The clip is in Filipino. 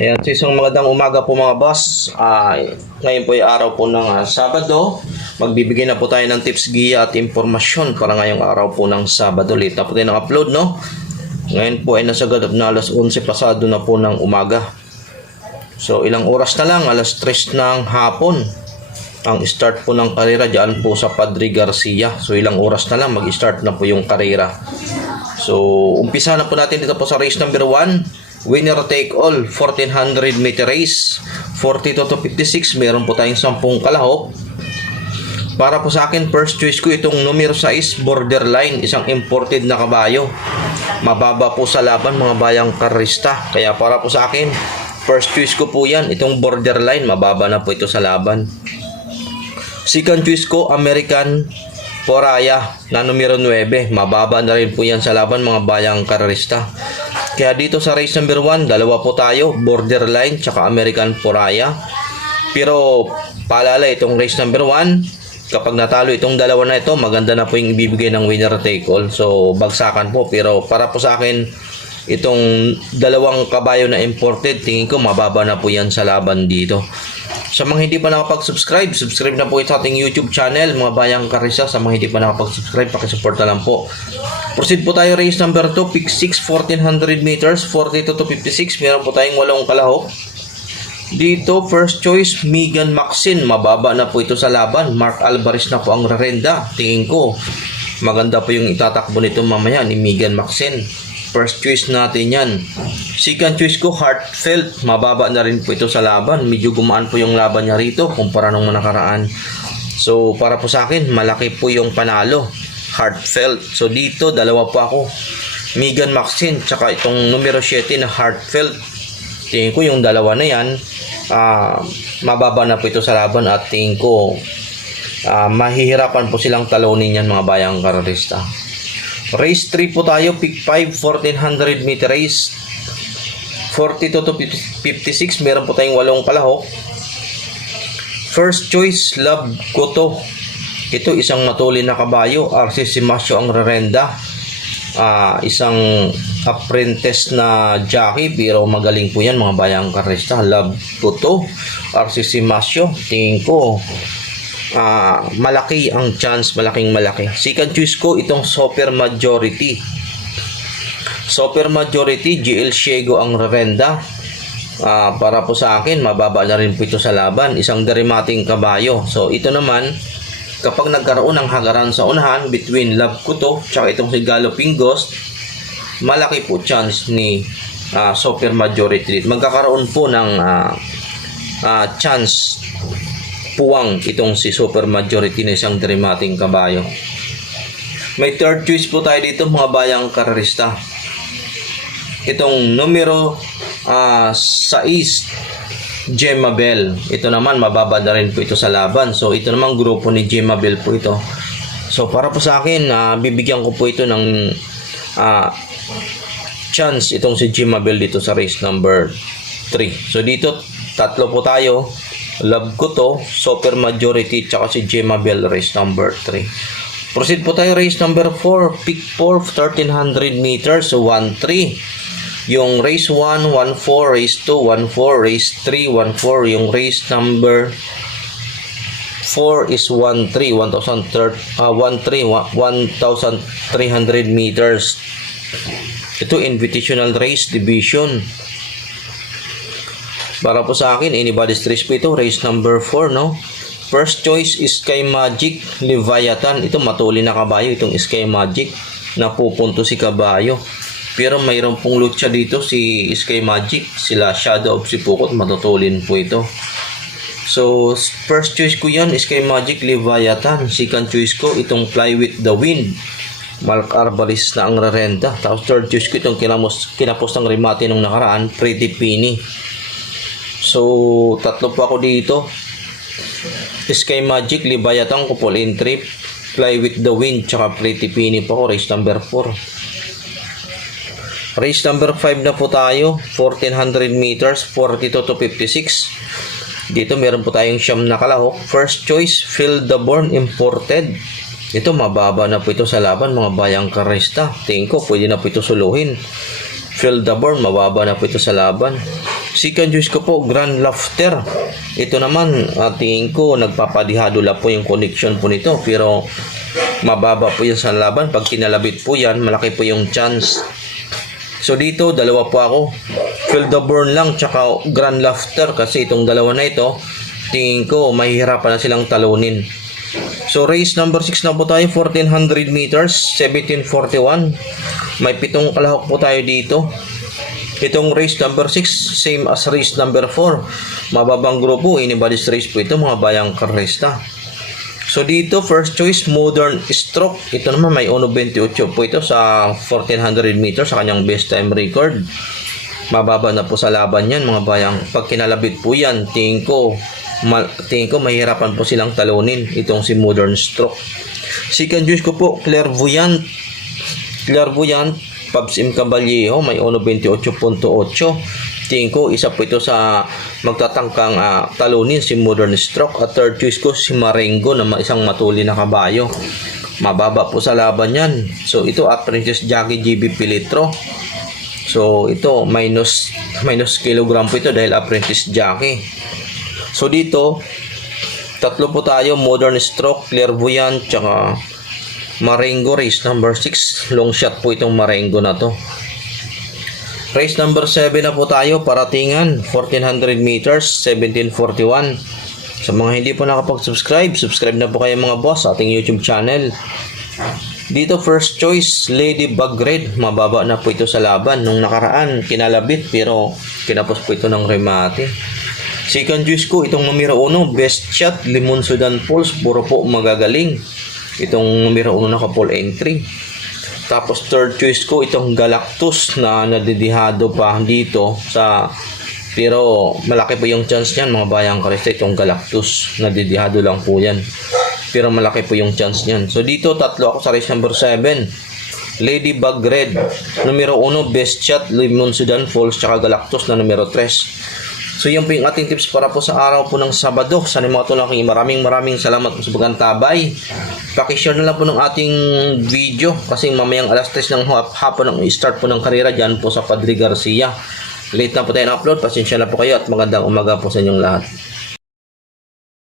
Ayan, so isang magandang umaga po mga boss. Ngayon po ay araw po ng Sabado. Magbibigay na po tayo ng tips, giya at impormasyon para ngayong araw po ng Sabado. Late na po tayo upload, no? Ngayon po ay nasa gadap na alas 11 pasado na po ng umaga. So ilang oras na lang, alas 3 ng hapon. Ang start po ng karera dyan po sa Padre Garcia. So ilang oras na lang, mag-start na po yung karera. So umpisa na po natin dito po sa race number 1. Winner take all, 1400 meter race, 42 to 56, meron po tayong 10 kalahok. Para po sa akin, first choice ko itong numero 6, Borderline, isang imported na kabayo. Mababa po sa laban mga bayang karista. Kaya para po sa akin, first choice ko po yan, itong Borderline, mababa na po ito sa laban. Second choice ko, American Poraya na numero 9, mababa na rin po yan sa laban mga bayang karista. Kaya dito sa race number 1, dalawa po tayo, Borderline tsaka American Poraya. Pero paalala, itong race number 1, kapag natalo itong dalawa na ito, maganda na po yung ibibigay ng winner take all. So bagsakan po, pero para po sa akin, itong dalawang kabayo na imported, tingin ko mababa na po yan sa laban dito. Sa mga hindi pa nakapag-subscribe, subscribe na po ito sa ating YouTube channel, mga bayang karisa. Sa mga hindi pa nakapag-subscribe, pakisupport na lang po. Proceed po tayo race number 2, pick 6, 1400 meters, 42 to 56. Meron po tayong 8 kalahok. Dito, first choice, Megan Maxine. Mababa na po ito sa laban. Mark Alvarez na po ang rerenda. Tingin ko, maganda po yung itatakbo nito mamaya ni Megan Maxine. First choice natin yan. Second choice ko, Heartfelt. Mababa na rin po ito sa laban. Medyo gumaan po yung laban niya rito kumpara nung nakaraan. So, para po sa akin, malaki po yung panalo. Heartfelt. So, dito, dalawa po ako. Megan Maxine, tsaka itong numero 7 na Heartfelt. Tingin ko yung dalawa na yan, mababa na po ito sa laban at tingin ko, mahihirapan po silang talunin yan mga bayang karista. Race 3 po tayo, pick 5, 1400 meter race, 42 to 56, meron po tayong 8 kalahok. First choice, Love Ko To. Ito isang matulin na kabayo, RC Simasyo ang rerenda. Isang apprentice na jockey, pero magaling po yan mga bayang karista. Love Ko To, RC Simasyo. Tingin ko, malaki ang chance, malaking malaki. Second choice ko, itong Super Majority. Super Majority, GL Ciego ang rerenda. Para po sa akin, mababa na rin po ito sa laban. Isang derimating kabayo. So ito naman, kapag nagkaroon ng hagaran sa unahan between Love Ko To tsaka itong si Galloping Ghost, malaki po chance ni Super Majority. Magkakaroon po ng chance puwang itong si Super Majority na isang dramating kabayo. May third choice po tayo dito mga bayang karista. Itong numero 6, Gemma Bell. Ito naman mababa na rin po ito sa laban. So ito naman grupo ni Gemma Bell po ito. So para po sa akin, bibigyan ko po ito ng chance itong si Gemma Bell dito sa race number 3. So dito tatlo po tayo, Love Ko To, Super Majority, tsaka si Gemma Bell, race number 3. Proceed po tayo race number 4, pick 4, 1300 meters, 1-3. Yung race 1, 1-4, race 2, 1-4, race 3, 1-4. Yung race number 4 is 1-3, 1,300 meters. Ito, invitational race division. Para po sa akin, anybody's race po ito, race number 4, no? First choice is Sky Magic Leviathan. Ito, matuli na kabayo, itong Sky Magic. Napupunto si kabayo. Pero mayroon pong lucha dito si Sky Magic, sila Shadow of Sipukot, matutulin po ito. So, first choice ko yan, Sky Magic Leviathan. Second choice ko, itong Fly With The Wind, Mark Alvarez na ang rerenda. Tapos third choice ko, itong kinapos ng remate nung nakaraan, Pretty Penny. So, tatlo po ako dito. Sky Magic, Leviathan, Couple in Trip, Fly With The Wind, tsaka Pretty Penny po ako, race number 4. Race number 5 na po tayo, 1400 meters, 42 to 56. Dito meron po tayong siyam na kalahok. First choice, Phil the Born imported. Ito mababa na po ito sa laban mga bayang karista. Tingin ko pwede na po ito suluhin. Phil the Born, mababa na po ito sa laban. Second choice ko po, Grand Laughter. Ito naman, tingin ko, nagpapadihadula po yung connection po nito. Pero, mababa po yan sa laban. Pag kinalabit po yan, malaki po yung chance. So, dito, dalawa po ako. Feel the Burn lang, tsaka Grand Laughter. Kasi itong dalawa na ito, tingin ko, mahihirapan na silang talunin. So, race number 6 na po tayo, 1400 meters, 1741. May 7 kalahok po tayo dito. Itong race number 6, same as race number 4. Mababang grupo, anybody's race po ito, mga bayang karesta. So dito, first choice, Modern Stroke. Ito naman may 1.28 po ito sa 1400 meters sa kanyang best time record. Mababa na po sa laban yan, mga bayang. Pag kinalabit po yan, tingin ko mahirapan po silang talunin itong si Modern Stroke. Second choice ko po, Clairvoyant. Pabs M. Caballejo, may 1.28.8. Tingin ko, isa po ito sa magtatangkang talunin si Modern Stroke. At third choice ko, si Marengo na isang matuli na kabayo. Mababa po sa laban yan. So, ito, Apprentice Jockey GB Pilitro. So, ito, minus kilogram po ito dahil Apprentice Jockey. So, dito, tatlo po tayo, Modern Stroke, Clairvoyant, tsaka Marengo. Race number 6, long shot po itong Marengo na to. Race number 7 na po tayo, Paratingan, 1400 meters, 1741. Sa mga hindi po nakapag-subscribe, subscribe na po kayo mga boss sa ating YouTube channel. Dito first choice, Lady Bug Red. Mababa na po ito sa laban. Nung nakaraan, kinalabit pero kinapos po ito ng remate. Second choice ko, itong numero 1, Best Shot, Limon Sudan Falls. Puro po magagaling. Itong numero 1 naka-full entry. Tapos third choice ko, itong Galactus na nadidihado pa dito sa... Pero malaki po yung chance niyan, mga bayang karista. Itong Galactus, nadidihado lang po yan. Pero malaki po yung chance niyan. So dito, tatlo ako sa race number 7. Ladybug Red, numero 1, Best Shot, Limon Sudan Falls, tsaka Galactus na numero 3. So yan po yung ating tips para po sa araw po ng Sabado. Sana mga tulong, maraming salamat po sa pagkantabay. Pakishare na lang po ng ating video kasi mamayang alas 3 ng hapon ang start po ng karera dyan po sa Padre Garcia. Late na po tayo na upload, pasensya na po kayo at magandang umaga po sa inyong lahat.